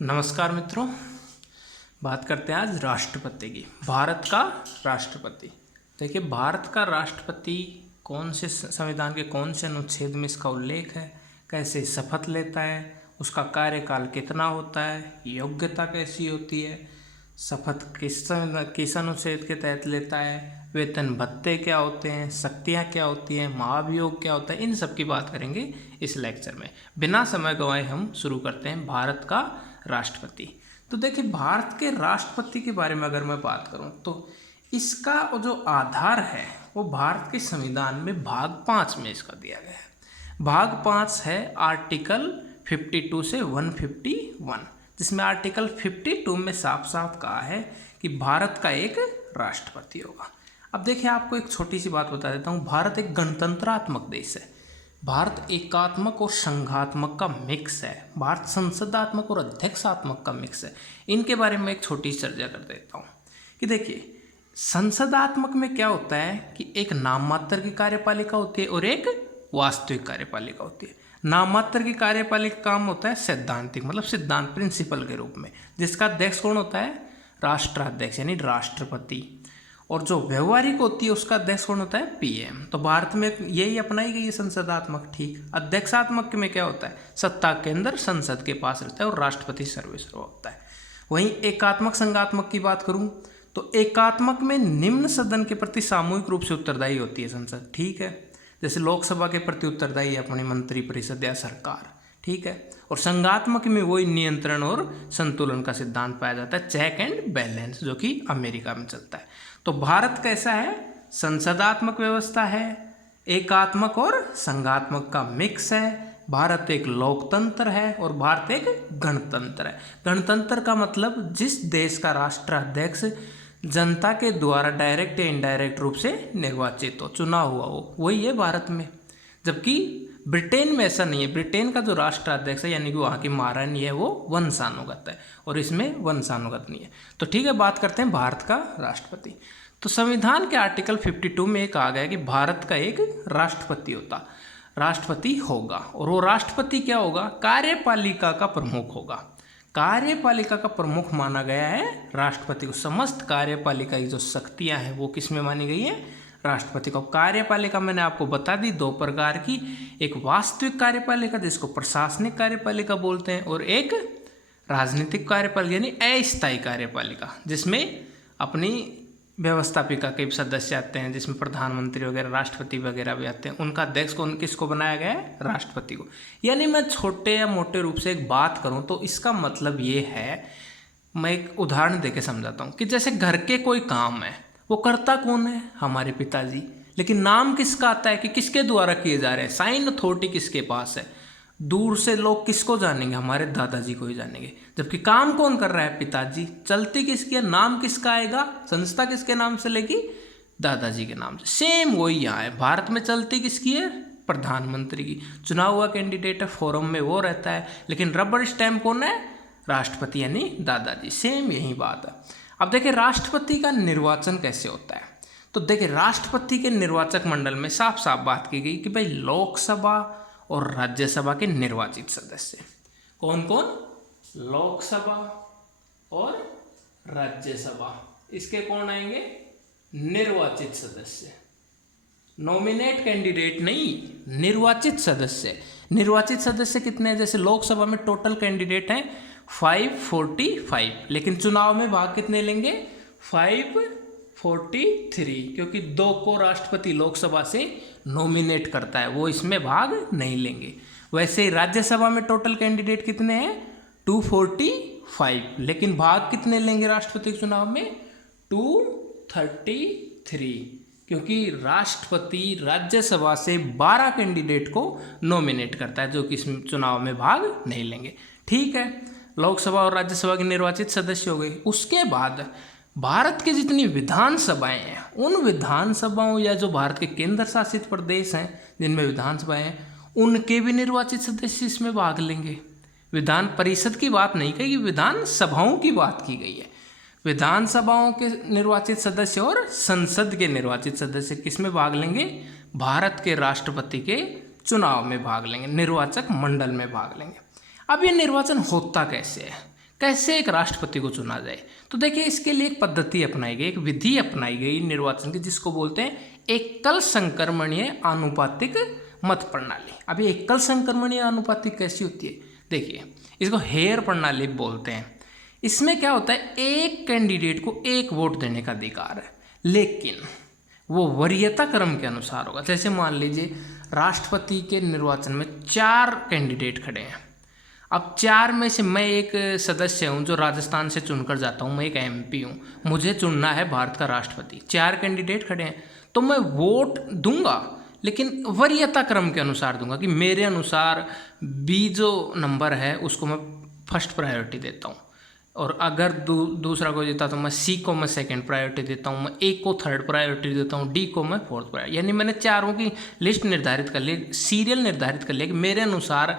नमस्कार मित्रों, बात करते हैं आज राष्ट्रपति की। भारत का राष्ट्रपति। देखिए, भारत का राष्ट्रपति कौन से संविधान के कौन से अनुच्छेद में इसका उल्लेख है, कैसे शपथ लेता है, उसका कार्यकाल कितना होता है, योग्यता कैसी होती है, शपथ किस अनुच्छेद के तहत लेता है, वेतन भत्ते क्या होते हैं, शक्तियाँ क्या होती हैं, महाभियोग क्या होता है, इन सब की बात करेंगे इस लेक्चर में। बिना समय गंवाए हम शुरू करते हैं भारत का राष्ट्रपति। तो देखिए, भारत के राष्ट्रपति के बारे में अगर मैं बात करूं तो इसका जो आधार है वो भारत के संविधान में भाग 5 में इसका दिया गया है। भाग 5 है आर्टिकल 52 से 151, जिसमें आर्टिकल 52 में साफ साफ कहा है कि भारत का एक राष्ट्रपति होगा। अब देखिए, आपको एक छोटी सी बात बता देता हूँ। भारत एक गणतंत्रात्मक देश है। भारत एकात्मक और संघात्मक का मिक्स है। भारत संसदात्मक और अध्यक्षात्मक का मिक्स है। इनके बारे में एक छोटी चर्चा कर देता हूँ कि देखिए, संसदात्मक में क्या होता है कि एक नाम मात्र की कार्यपालिका होती है और एक वास्तविक कार्यपालिका होती है। नाम मात्र की कार्यपालिका काम होता है सैद्धांतिक, मतलब सिद्धांत, प्रिंसिपल के रूप में, जिसका अध्यक्ष कौन होता है? राष्ट्राध्यक्ष यानी राष्ट्रपति। और जो व्यवहारिक होती है उसका अध्यक्ष कौन होता है? पीएम। तो भारत में यही अपनाई गई है संसदात्मक। ठीक। अध्यक्षात्मक में क्या होता है? सत्ता केंद्र संसद के पास रहता है और राष्ट्रपति सर्वेसर्वा होता है। वहीं एकात्मक संघात्मक की बात करूं तो एकात्मक में निम्न सदन के प्रति सामूहिक रूप से उत्तरदायी होती है संसद। ठीक है। जैसे लोकसभा के प्रति उत्तरदायी है अपनी मंत्रिपरिषद या सरकार। ठीक है। और संघात्मक में वही नियंत्रण और संतुलन का सिद्धांत पाया जाता है, चेक एंड बैलेंस, जो कि अमेरिका में चलता है। तो भारत कैसा है? संसदात्मक व्यवस्था है, एकात्मक और संघात्मक का मिक्स है। भारत एक लोकतंत्र है और भारत एक गणतंत्र है। गणतंत्र का मतलब जिस देश का राष्ट्राध्यक्ष जनता के द्वारा डायरेक्ट या इनडायरेक्ट रूप से निर्वाचित हो, चुना हुआ हो, वही है भारत में। जबकि ब्रिटेन में ऐसा नहीं है। ब्रिटेन का जो राष्ट्राध्यक्ष है यानी कि वहाँ की महारानी है, वो वंशानुगत है और इसमें वंशानुगत नहीं है। तो ठीक है, बात करते हैं भारत का राष्ट्रपति। तो संविधान के आर्टिकल 52 में कहा गया है कि भारत का एक राष्ट्रपति होगा। और वो राष्ट्रपति क्या होगा? कार्यपालिका का प्रमुख होगा। कार्यपालिका का प्रमुख माना गया है राष्ट्रपति को। समस्त कार्यपालिका की जो शक्तियाँ हैं वो किस में मानी गई है? राष्ट्रपति को। कार्यपालिका मैंने आपको बता दी दो प्रकार की, एक वास्तविक कार्यपालिका जिसको प्रशासनिक कार्यपालिका बोलते हैं, और एक राजनीतिक कार्यपालिका यानी अस्थायी कार्यपालिका, जिसमें अपनी व्यवस्थापिका के सदस्य आते हैं, जिसमें प्रधानमंत्री वगैरह, राष्ट्रपति वगैरह भी आते हैं। उनका अध्यक्ष को किसको बनाया गया है? राष्ट्रपति को। यानी मैं छोटे या मोटे रूप से एक बात करूं तो इसका मतलब ये है, मैं एक उदाहरण देके समझाता हूं कि जैसे घर के कोई काम है, वो करता कौन है? हमारे पिताजी। लेकिन नाम किसका आता है कि किसके द्वारा किए जा रहे हैं? साइन अथॉरिटी किसके पास है? दूर से लोग किसको जानेंगे? हमारे दादाजी को ही जानेंगे। जबकि काम कौन कर रहा है? पिताजी। चलती किसकी है? नाम किसका आएगा? संस्था किसके नाम से लेगी? दादाजी के नाम से। सेम वही यहाँ है। भारत में चलती किसकी है? प्रधानमंत्री की। चुना हुआ कैंडिडेट है, फोरम में वो रहता है, लेकिन रबर स्टैम्प कौन है? राष्ट्रपति यानी दादाजी। सेम यही बात है। अब देखिए, राष्ट्रपति का निर्वाचन कैसे होता है। तो देखिए, राष्ट्रपति के निर्वाचक मंडल में साफ साफ बात की गई कि भाई लोकसभा और राज्यसभा के निर्वाचित सदस्य कौन कौन? लोकसभा और राज्यसभा, इसके कौन आएंगे? निर्वाचित सदस्य। नॉमिनेट कैंडिडेट नहीं, निर्वाचित सदस्य। निर्वाचित सदस्य कितने हैं? जैसे लोकसभा में टोटल कैंडिडेट हैं 545, लेकिन चुनाव में भाग कितने लेंगे? 543, क्योंकि 2 को राष्ट्रपति लोकसभा से नॉमिनेट करता है, वो इसमें भाग नहीं लेंगे। वैसे ही राज्यसभा में टोटल कैंडिडेट कितने हैं? 245, लेकिन भाग कितने लेंगे राष्ट्रपति के चुनाव में? 233, क्योंकि राष्ट्रपति राज्यसभा से 12 कैंडिडेट को नॉमिनेट करता है, जो कि इस चुनाव में भाग नहीं लेंगे। ठीक है, लोकसभा और राज्यसभा के निर्वाचित सदस्य हो गए। उसके बाद भारत की जितनी विधानसभाएं हैं, उन विधानसभाओं या जो भारत के केंद्र शासित प्रदेश हैं जिनमें विधानसभाएं हैं, उनके भी निर्वाचित सदस्य इसमें भाग लेंगे। विधान परिषद की बात नहीं कही, विधानसभाओं की बात की गई है। विधानसभाओं के निर्वाचित सदस्य और संसद के निर्वाचित सदस्य किसमें भाग लेंगे? भारत के राष्ट्रपति के चुनाव में भाग लेंगे, निर्वाचक मंडल में भाग लेंगे। अब ये निर्वाचन होता कैसे है? कैसे एक राष्ट्रपति को चुना जाए। तो देखिए इसके लिए एक पद्धति अपनाई गई, एक विधि अपनाई गई निर्वाचन की, जिसको बोलते हैं एकल संक्रमणीय आनुपातिक मत प्रणाली। अब ये एकल संक्रमणीय आनुपातिक कैसी होती है, देखिए इसको हेयर प्रणाली बोलते हैं। इसमें क्या होता है, एक कैंडिडेट को एक वोट देने का अधिकार है, लेकिन वो वरीयता क्रम के अनुसार होगा। जैसे मान लीजिए राष्ट्रपति के निर्वाचन में 4 कैंडिडेट खड़े हैं। अब 4 में से मैं एक सदस्य हूँ जो राजस्थान से चुनकर जाता हूँ, मैं एक MP हूँ, मुझे चुनना है भारत का राष्ट्रपति। 4 कैंडिडेट खड़े हैं तो मैं वोट दूंगा, लेकिन वरीयता क्रम के अनुसार दूंगा कि मेरे अनुसार B जो नंबर है उसको मैं फर्स्ट प्रायोरिटी देता हूँ, और अगर दूसरा कोई देता तो मैं C को मैं सेकंड प्रायोरिटी देता हूँ, मैं A को थर्ड प्रायोरिटी देता हूँ, D को मैं फोर्थ प्रायोरिटी। यानी मैंने चारों की लिस्ट निर्धारित कर ली, सीरियल निर्धारित कर लिया कि मेरे अनुसार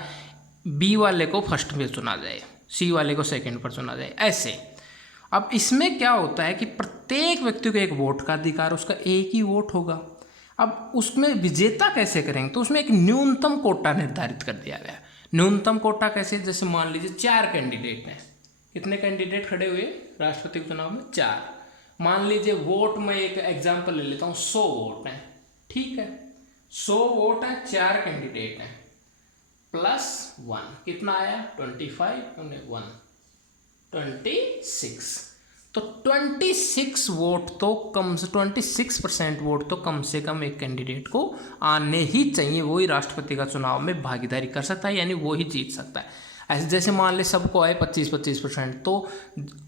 B वाले को फर्स्ट में चुना जाए, C वाले को सेकंड पर चुना जाए, ऐसे। अब इसमें क्या होता है कि प्रत्येक व्यक्ति को एक वोट का अधिकार, उसका एक ही वोट होगा। अब उसमें विजेता कैसे करेंगे, तो उसमें एक न्यूनतम कोटा निर्धारित कर दिया गया। न्यूनतम कोटा कैसे, जैसे मान लीजिए 4 कैंडिडेट हैं, कितने कैंडिडेट खड़े हुए राष्ट्रपति के चुनाव में, 4। मान लीजिए वोट में एक एग्जाम्पल ले लेता हूँ, 100 वोट हैं, ठीक है, 100 वोट है, 4 कैंडिडेट हैं, +1 कितना आया, 25 1 26। तो 26 वोट तो कम से 26% वोट तो कम से कम एक कैंडिडेट को आने ही चाहिए, वही राष्ट्रपति का चुनाव में भागीदारी कर सकता है, यानी वो ही जीत सकता है। ऐसे जैसे मान ले सबको आए 25% तो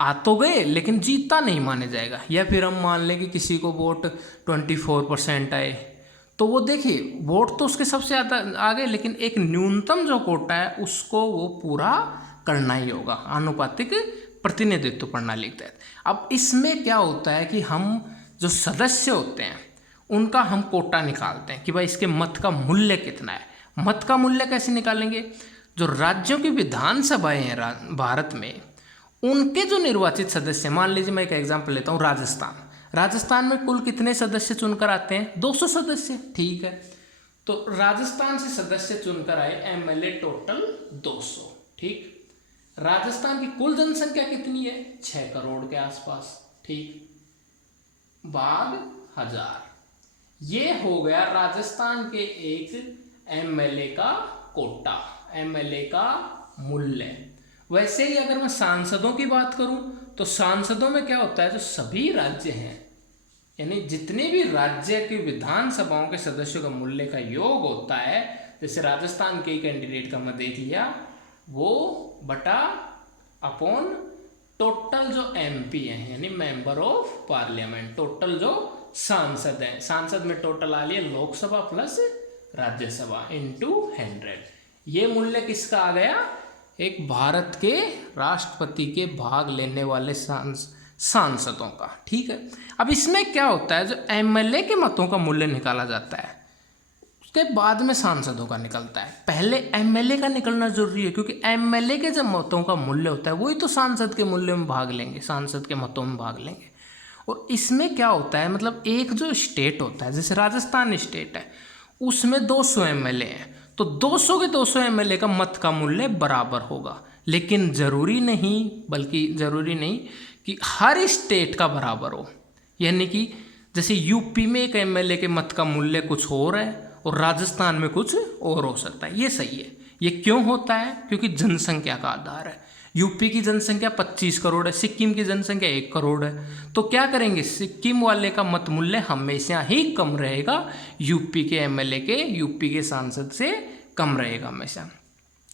आ तो गए, लेकिन जीतता नहीं माने जाएगा। या फिर हम मान लें कि किसी को वोट 24% आए, तो वो देखिए वोट तो उसके सबसे ज़्यादा आ गए, लेकिन एक न्यूनतम जो कोटा है उसको वो पूरा करना ही होगा, आनुपातिक प्रतिनिधित्व प्रणाली के तहत। अब इसमें क्या होता है कि हम जो सदस्य होते हैं उनका हम कोटा निकालते हैं कि भाई इसके मत का मूल्य कितना है। मत का मूल्य कैसे निकालेंगे, जो राज्यों की विधानसभाएं हैं भारत में, उनके जो निर्वाचित सदस्य, मान लीजिए मैं एक एग्जांपल लेता हूँ, राजस्थान में कुल कितने सदस्य चुनकर आते हैं, 200 सदस्य, ठीक है। तो राजस्थान से सदस्य चुनकर आए MLA टोटल 200, ठीक। राजस्थान की कुल जनसंख्या कितनी है, 6 करोड़ के आसपास, ठीक, भाग 1000, ये हो गया राजस्थान के एक MLA का कोटा, MLA का मूल्य। वैसे ही अगर मैं सांसदों की बात करूं तो सांसदों में क्या होता है, जो सभी राज्य हैं, यानी जितने भी राज्य की विधानसभाओं के सदस्यों का मूल्य का योग होता है, जैसे राजस्थान के कैंडिडेट का मैं देख लिया, वो बटा अपॉन टोटल जो MP हैं, यानी मेंबर ऑफ पार्लियामेंट, टोटल जो सांसद हैं, सांसद में टोटल आ लिया लोकसभा प्लस राज्यसभा इनटू 100। ये मूल्य किसका आ गया, एक भारत के राष्ट्रपति के भाग लेने वाले सांसदों का, ठीक है। अब इसमें क्या होता है, जो MLA के मतों का मूल्य निकाला जाता है उसके बाद में सांसदों का निकलता है। पहले MLA का निकलना जरूरी है, क्योंकि MLA के जब मतों का मूल्य होता है वही तो सांसद के मूल्य में भाग लेंगे, सांसद के मतों में भाग लेंगे। और इसमें क्या होता है, मतलब एक जो स्टेट होता है, जैसे राजस्थान स्टेट है, उसमें 200 MLA हैं, तो 200 के 200 MLA का मत का मूल्य बराबर होगा। लेकिन ज़रूरी नहीं कि हर स्टेट का बराबर हो, यानी कि जैसे यूपी में एक MLA के मत का मूल्य कुछ और है और राजस्थान में कुछ और हो सकता है, ये सही है। ये क्यों होता है, क्योंकि जनसंख्या का आधार है। यूपी की जनसंख्या 25 करोड़ है, सिक्किम की जनसंख्या 1 करोड़ है, तो क्या करेंगे, सिक्किम वाले का मत मूल्य हमेशा ही कम रहेगा, यूपी के सांसद से कम रहेगा हमेशा।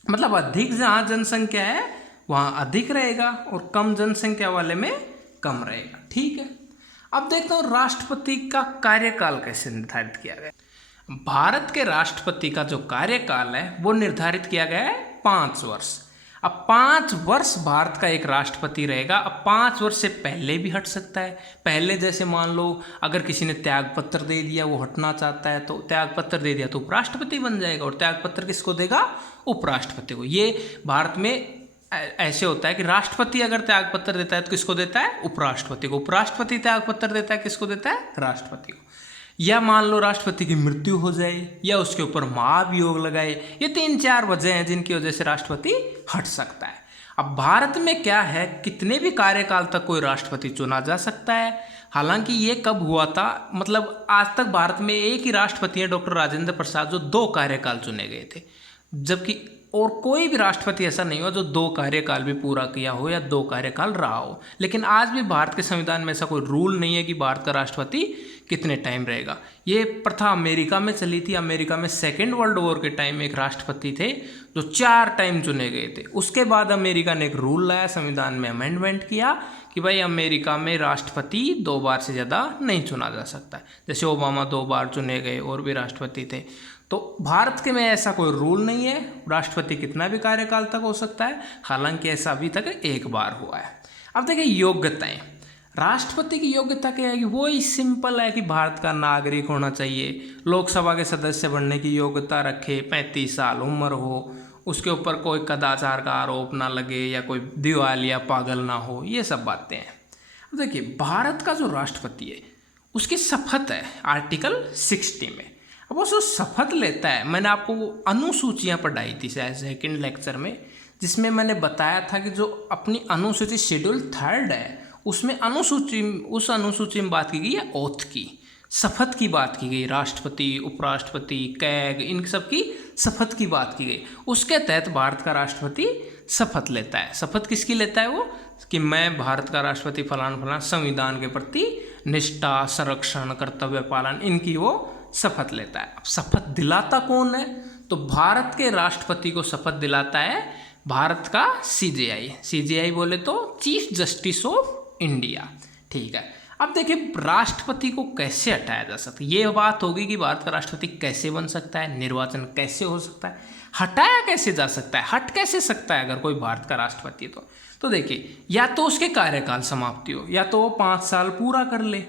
मतलब अधिक जहाँ जनसंख्या है वहाँ अधिक रहेगा और कम जनसंख्या वाले में कम रहेगा, ठीक है। अब देखता हूँ राष्ट्रपति का कार्यकाल कैसे निर्धारित किया गया। भारत के राष्ट्रपति का जो कार्यकाल है वो निर्धारित किया गया है 5 वर्ष। अब 5 वर्ष भारत का एक राष्ट्रपति रहेगा। अब 5 वर्ष से पहले भी हट सकता है। पहले जैसे मान लो अगर किसी ने त्याग पत्र दे दिया, वो हटना चाहता है, तो त्याग पत्र दे दिया तो उपराष्ट्रपति बन जाएगा। और त्याग पत्र किसको देगा, उपराष्ट्रपति को। ये भारत में ऐसे होता है कि राष्ट्रपति अगर त्याग पत्र देता है तो किसको देता है, उपराष्ट्रपति को। उपराष्ट्रपति त्याग पत्र देता है किसको देता है, राष्ट्रपति को। या मान लो राष्ट्रपति की मृत्यु हो जाए या उसके ऊपर महाभियोग लगाए, ये 3-4 वजह हैं जिनकी वजह से राष्ट्रपति हट सकता है। अब भारत में क्या है, कितने भी कार्यकाल तक कोई राष्ट्रपति चुना जा सकता है। हालांकि ये कब हुआ था, मतलब आज तक भारत में एक ही राष्ट्रपति है, डॉक्टर राजेंद्र प्रसाद, जो 2 कार्यकाल चुने गए थे, जबकि और कोई भी राष्ट्रपति ऐसा नहीं हुआ जो 2 कार्यकाल भी पूरा किया हो या 2 कार्यकाल रहा हो। लेकिन आज भी भारत के संविधान में ऐसा कोई रूल नहीं है कि भारत का राष्ट्रपति कितने टाइम रहेगा। ये प्रथा अमेरिका में चली थी। अमेरिका में सेकेंड वर्ल्ड वॉर के टाइम एक राष्ट्रपति थे जो 4 टाइम चुने गए थे। उसके बाद अमेरिका ने एक रूल लाया, संविधान में अमेंडमेंट किया कि भाई अमेरिका में राष्ट्रपति 2 बार से ज़्यादा नहीं चुना जा सकता। जैसे ओबामा 2 बार चुने गए, और भी राष्ट्रपति थे। तो भारत के में ऐसा कोई रूल नहीं है, राष्ट्रपति कितना भी कार्यकाल तक हो सकता है। हालांकि ऐसा अभी तक 1 बार हुआ है। अब देखिए योग्यताएं, राष्ट्रपति की योग्यता क्या है कि वो ही सिंपल है कि भारत का नागरिक होना चाहिए, लोकसभा के सदस्य बनने की योग्यता रखे, 35 साल उम्र हो, उसके ऊपर कोई कदाचार का आरोप ना लगे या कोई दिवालिया पागल ना हो, ये सब बातें हैं। अब देखिए भारत का जो राष्ट्रपति है उसकी शपथ है आर्टिकल 60 में। अब वो जो शपथ लेता है, मैंने आपको वो अनुसूचियाँ पढ़ाई थी शायद सेकेंड लेक्चर में, जिसमें मैंने बताया था कि जो अपनी अनुसूची शेड्यूल 3 है उसमें उस अनुसूची में बात की गई है ओथ की, शपथ की बात की गई। राष्ट्रपति, उपराष्ट्रपति, कैग, इन सब की शपथ की बात की गई। उसके तहत भारत का राष्ट्रपति शपथ लेता है। शपथ किसकी लेता है वो, कि मैं भारत का राष्ट्रपति फलाना फलाना संविधान के प्रति निष्ठा, संरक्षण, कर्तव्य पालन, इनकी वो शपथ लेता है। अब शपथ दिलाता कौन है, तो भारत के राष्ट्रपति को शपथ दिलाता है भारत का सीजेआई। सीजेआई बोले तो चीफ जस्टिस ऑफ इंडिया। ठीक है। अब देखिए राष्ट्रपति को कैसे हटाया जा सकता है, ये बात होगी कि भारत का राष्ट्रपति कैसे बन सकता है, निर्वाचन कैसे हो सकता है, हटाया कैसे जा सकता है, हट कैसे सकता है अगर कोई भारत का राष्ट्रपति तो देखिए या तो उसके कार्यकाल समाप्ति हो, या तो वो 5 साल पूरा कर ले।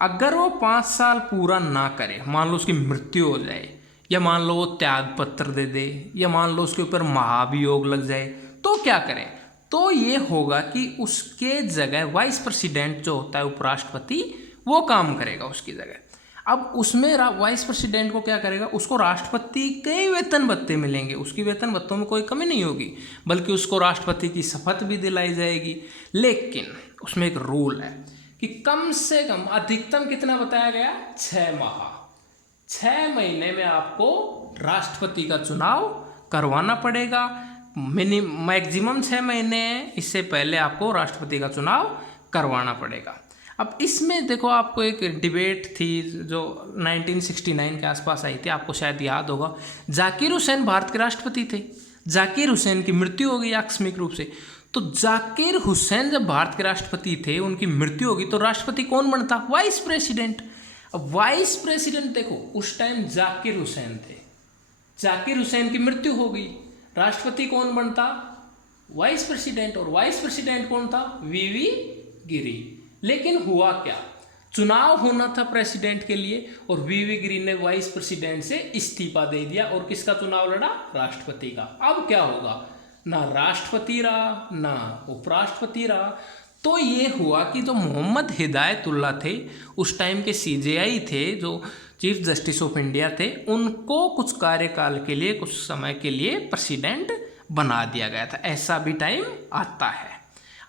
अगर वो 5 साल पूरा ना करे, मान लो उसकी मृत्यु हो जाए, या मान लो वो त्याग पत्र दे दे, या मान लो उसके ऊपर महाभियोग लग जाए, तो क्या करें, तो ये होगा कि उसके जगह वाइस प्रेसिडेंट जो होता है उपराष्ट्रपति, वो काम करेगा उसकी जगह। अब उसमें वाइस प्रेसिडेंट को क्या करेगा, उसको राष्ट्रपति के वेतन भत्ते मिलेंगे, उसकी वेतन भत्तों में कोई कमी नहीं होगी, बल्कि उसको राष्ट्रपति की शपथ भी दिलाई जाएगी। लेकिन उसमें एक रूल है कि कम से कम अधिकतम कितना बताया गया, 6 माह, 6 महीने में आपको राष्ट्रपति का चुनाव करवाना पड़ेगा। मैक्सिमम 6 महीने है, इससे पहले आपको राष्ट्रपति का चुनाव करवाना पड़ेगा। अब इसमें देखो आपको एक डिबेट थी जो 1969 के आसपास आई थी, आपको शायद याद होगा। जाकिर हुसैन भारत के राष्ट्रपति थे, जाकिर हुसैन की मृत्यु हो गई आकस्मिक रूप से। तो जाकिर हुसैन जब भारत के राष्ट्रपति थे, उनकी मृत्यु होगी, तो राष्ट्रपति कौन बनता, वाइस प्रेसिडेंट। अब वाइस प्रेसिडेंट देखो उस टाइम जाकिर हुसैन थे, जाकिर हुसैन की मृत्यु हो गई, राष्ट्रपति कौन बनता, वाइस प्रेसिडेंट। और वाइस प्रेसिडेंट कौन था, वीवी गिरी। लेकिन हुआ क्या, चुनाव होना था प्रेसिडेंट के लिए, और वीवी गिरी ने वाइस प्रेसिडेंट से इस्तीफा दे दिया, और किसका चुनाव लड़ा, राष्ट्रपति का। अब क्या होगा, ना राष्ट्रपति रहा ना उपराष्ट्रपति रहा। तो ये हुआ कि जो मोहम्मद हिदायतुल्लाह थे, उस टाइम के सीजेआई थे, जो चीफ जस्टिस ऑफ इंडिया थे, उनको कुछ कार्यकाल के लिए, कुछ समय के लिए प्रेसिडेंट बना दिया गया था। ऐसा भी टाइम आता है।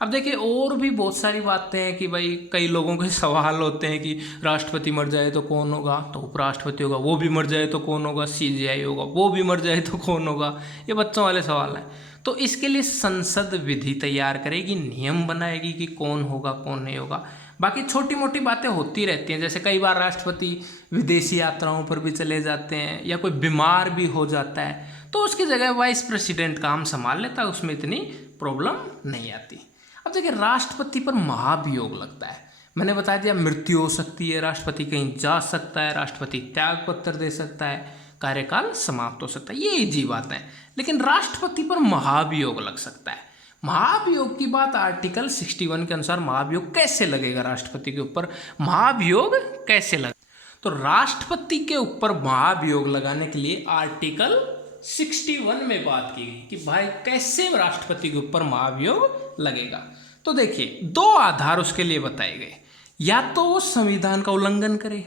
अब देखिए और भी बहुत सारी बातें हैं कि भाई कई लोगों के सवाल होते हैं कि राष्ट्रपति मर जाए तो कौन होगा, तो उपराष्ट्रपति होगा, वो भी मर जाए तो कौन होगा, सीजेआई होगा, वो भी मर जाए तो कौन होगा। ये बच्चों वाले सवाल हैं। तो इसके लिए संसद विधि तैयार करेगी, नियम बनाएगी कि कौन होगा कौन नहीं होगा। बाकी छोटी मोटी बातें होती रहती हैं, जैसे कई बार राष्ट्रपति विदेशी यात्राओं पर भी चले जाते हैं, या कोई बीमार भी हो जाता है, तो उसकी जगह वाइस प्रेसिडेंट काम संभाल लेता है, उसमें इतनी प्रॉब्लम नहीं आती। अब देखिए राष्ट्रपति पर महाभियोग लगता है, मैंने बता दिया मृत्यु हो सकती है, राष्ट्रपति कहीं जा सकता है, राष्ट्रपति त्याग पत्र दे सकता है, कार्यकाल समाप्त हो सकता है, ये इजी बात है। लेकिन राष्ट्रपति पर महाभियोग लग सकता है। महाभियोग की बात आर्टिकल 61 के अनुसार महाभियोग कैसे लगेगा, राष्ट्रपति के ऊपर महाभियोग कैसे लगेगा, तो राष्ट्रपति के ऊपर महाभियोग लगाने के लिए आर्टिकल 61 में बात की गई कि भाई कैसे राष्ट्रपति के ऊपर महाभियोग लगेगा। तो देखिए 2 आधार उसके लिए बताए गए, या तो वो संविधान का उल्लंघन करे,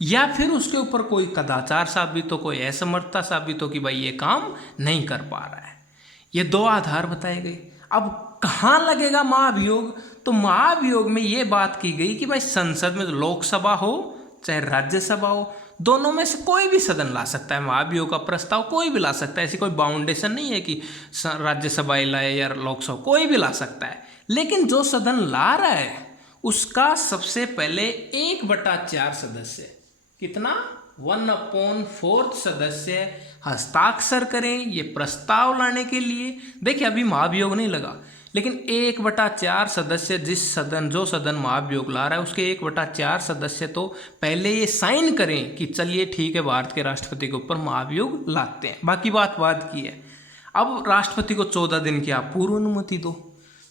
या फिर उसके ऊपर कोई कदाचार साबित हो, कोई असमर्थता साबित हो कि भाई ये काम नहीं कर पा रहा है। ये 2 आधार बताए गए। अब कहाँ लगेगा महाभियोग? तो महाभियोग में ये बात की गई कि भाई संसद में लोकसभा हो चाहे राज्यसभा हो, दोनों में से कोई भी सदन ला सकता है महाभियोग का प्रस्ताव, कोई भी ला सकता है। ऐसी कोई बाउंडेशन नहीं है कि राज्यसभा लाए या लोकसभा, कोई भी ला सकता है। लेकिन जो सदन ला रहा है उसका सबसे पहले 1/4 सदस्य, कितना 1/4 सदस्य हस्ताक्षर करें ये प्रस्ताव लाने के लिए। देखिए अभी महाभियोग नहीं लगा, लेकिन 1/4 सदस्य जो सदन महाभियोग ला रहा है उसके 1/4 सदस्य तो पहले ये साइन करें कि चलिए ठीक है भारत के राष्ट्रपति के ऊपर महाभियोग लाते हैं। बाकी बात की है। अब राष्ट्रपति को 14 दिन की आप पूर्व अनुमति दो।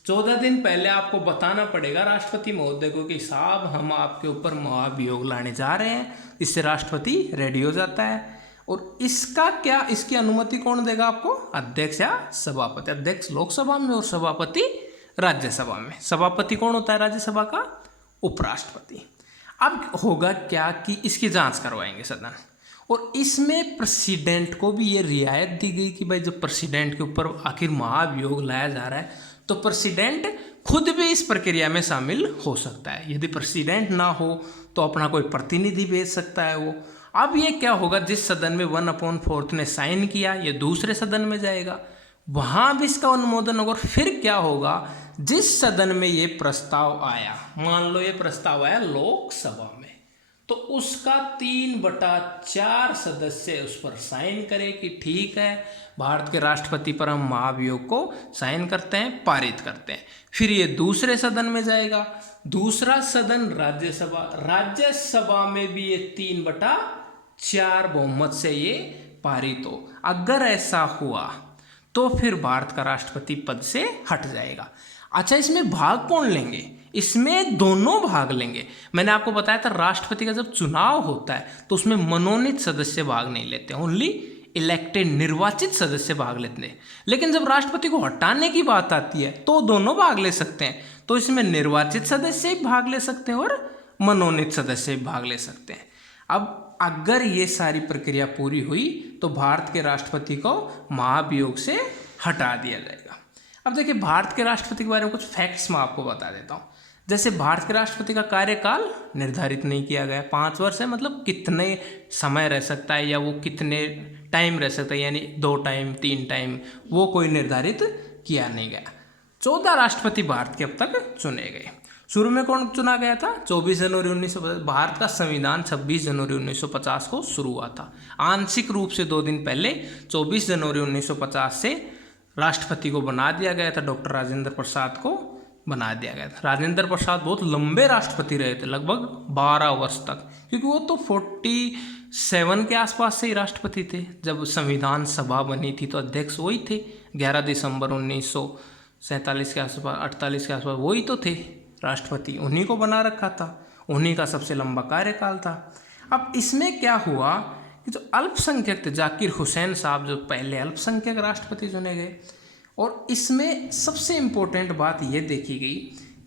14 दिन पहले आपको बताना पड़ेगा राष्ट्रपति महोदय को कि साहब हम आपके ऊपर महाभियोग लाने जा रहे हैं। इससे राष्ट्रपति रेडी हो जाता है। और इसकी अनुमति कौन देगा आपको? अध्यक्ष या सभापति। अध्यक्ष लोकसभा में और सभापति राज्यसभा में। सभापति कौन होता है राज्यसभा का? उपराष्ट्रपति। अब होगा क्या कि इसकी जांच करवाएंगे सदन, और इसमें प्रेसिडेंट को भी ये रियायत दी गई कि भाई जब प्रेसिडेंट के ऊपर आखिर महाभियोग लाया जा रहा है तो प्रेसिडेंट खुद भी इस प्रक्रिया में शामिल हो सकता है। यदि प्रेसिडेंट ना हो तो अपना कोई प्रतिनिधि भेज सकता है वो। अब ये क्या होगा, जिस सदन में 1/4 ने साइन किया ये दूसरे सदन में जाएगा, वहां भी इसका अनुमोदन होगा। फिर क्या होगा, जिस सदन में ये प्रस्ताव आया, मान लो ये प्रस्ताव आया लोकसभा में, तो उसका 3/4 सदस्य उस पर साइन करे कि ठीक है भारत के राष्ट्रपति पर हम महाभियोग को साइन करते हैं, पारित करते हैं। फिर ये दूसरे सदन में जाएगा, दूसरा सदन राज्यसभा, राज्यसभा में भी ये 3/4 बहुमत से ये पारित हो। अगर ऐसा हुआ तो फिर भारत का राष्ट्रपति पद से हट जाएगा। अच्छा, इसमें भाग कौन लेंगे? इसमें दोनों भाग लेंगे। मैंने आपको बताया था राष्ट्रपति का जब चुनाव होता है तो उसमें मनोनीत सदस्य भाग नहीं लेते, ओनली इलेक्टेड निर्वाचित सदस्य भाग लेते हैं। लेकिन जब राष्ट्रपति को हटाने की बात आती है तो दोनों भाग ले सकते हैं। तो इसमें निर्वाचित सदस्य भी भाग ले सकते हैं और मनोनीत सदस्य भी भाग ले सकते हैं। अब अगर ये सारी प्रक्रिया पूरी हुई तो भारत के राष्ट्रपति को महाभियोग से हटा दिया जाएगा। अब देखिए भारत के राष्ट्रपति के बारे में कुछ फैक्ट्स मैं आपको बता देता हूँ। जैसे भारत के राष्ट्रपति का कार्यकाल निर्धारित नहीं किया गया। 5 वर्ष है, मतलब कितने समय रह सकता है या वो कितने टाइम रह सकता है, यानी 2 टाइम 3 टाइम, वो कोई निर्धारित किया नहीं गया। 14 राष्ट्रपति भारत के अब तक चुने गए। शुरू में कौन चुना गया था? 24 जनवरी 1950। भारत का संविधान 26 जनवरी 1950 को शुरू हुआ था। आंशिक रूप से 2 दिन पहले 24 जनवरी 1950 से राष्ट्रपति को बना दिया गया था, डॉक्टर राजेंद्र प्रसाद को बना दिया गया था। राजेंद्र प्रसाद बहुत लंबे राष्ट्रपति रहे थे, लगभग 12 वर्ष तक, क्योंकि वो तो 47 के आसपास से ही राष्ट्रपति थे। जब संविधान सभा बनी थी तो अध्यक्ष वही थे। 11 दिसंबर 1947 के आसपास, 48 के आसपास वही तो थे राष्ट्रपति, उन्हीं को बना रखा था, उन्हीं का सबसे लंबा कार्यकाल था। अब इसमें क्या हुआ कि जो अल्पसंख्यक थे, जाकिर हुसैन साहब जो पहले अल्पसंख्यक राष्ट्रपति चुने गए, और इसमें सबसे इम्पोर्टेंट बात यह देखी गई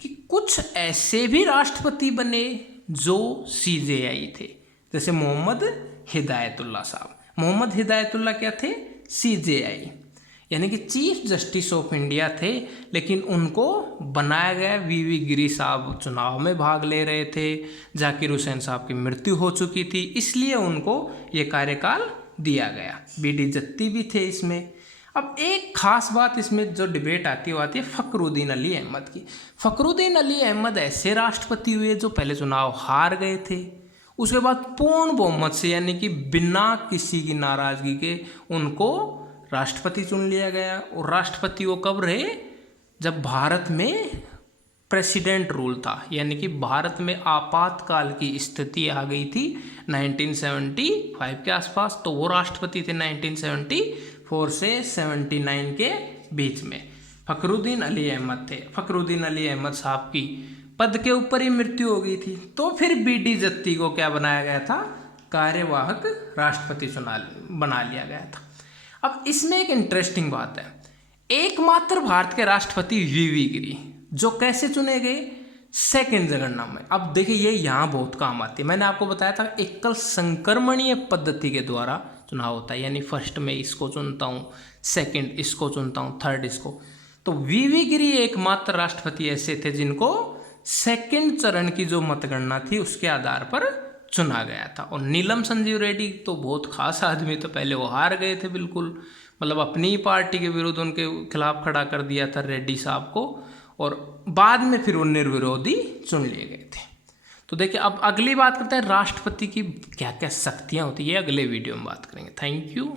कि कुछ ऐसे भी राष्ट्रपति बने जो CJI थे, जैसे मोहम्मद हिदायतुल्ला साहब। मोहम्मद हिदायतुल्ला क्या थे? CJI, यानी कि चीफ जस्टिस ऑफ इंडिया थे, लेकिन उनको बनाया गया। VV गिरी साहब चुनाव में भाग ले रहे थे, जाकिर हुसैन साहब की मृत्यु हो चुकी थी, इसलिए उनको ये कार्यकाल दिया गया। BD जत्ती भी थे इसमें। अब एक खास बात इसमें जो डिबेट आती है फ़खरुद्दीन अली अहमद की। फ़खरुद्दीन अली अहमद ऐसे राष्ट्रपति हुए जो पहले चुनाव हार गए थे, उसके बाद पूर्ण बहुमत से, यानी कि बिना किसी की नाराज़गी के उनको राष्ट्रपति चुन लिया गया। और राष्ट्रपति वो कब रहे? जब भारत में प्रेसिडेंट रूल था, यानी कि भारत में आपातकाल की स्थिति आ गई थी 1975 के आसपास, तो वो राष्ट्रपति थे 1974 से 79 के बीच में। फ़खरुद्दीन अली अहमद थे। फ़खरुद्दीन अली अहमद साहब की पद के ऊपर ही मृत्यु हो गई थी, तो फिर BD जत्ती को क्या बनाया गया था? कार्यवाहक राष्ट्रपति बना लिया गया था। अब इसमें एक इंटरेस्टिंग बात है, एकमात्र भारत के राष्ट्रपति VV गिरी जो कैसे चुने गए? सेकंड जनगणना में। अब देखिए ये यहाँ बहुत काम आती है। मैंने आपको बताया था एकल संक्रमणीय पद्धति के द्वारा चुनाव होता है, यानी फर्स्ट में इसको चुनता हूँ, सेकंड इसको चुनता हूँ, थर्ड इसको। तो वीवी गिरी एकमात्र राष्ट्रपति ऐसे थे जिनको सेकंड चरण की जो मतगणना थी उसके आधार पर चुना गया था। और नीलम संजीव रेड्डी तो बहुत खास आदमी, तो पहले वो हार गए थे बिल्कुल, मतलब अपनी ही पार्टी के विरुद्ध उनके खिलाफ खड़ा कर दिया था रेड्डी साहब को, और बाद में फिर वो निर्विरोधी चुन लिए गए थे। तो देखिए अब अगली बात करते हैं राष्ट्रपति की क्या क्या शक्तियाँ होती है, अगले वीडियो में बात करेंगे। Thank you.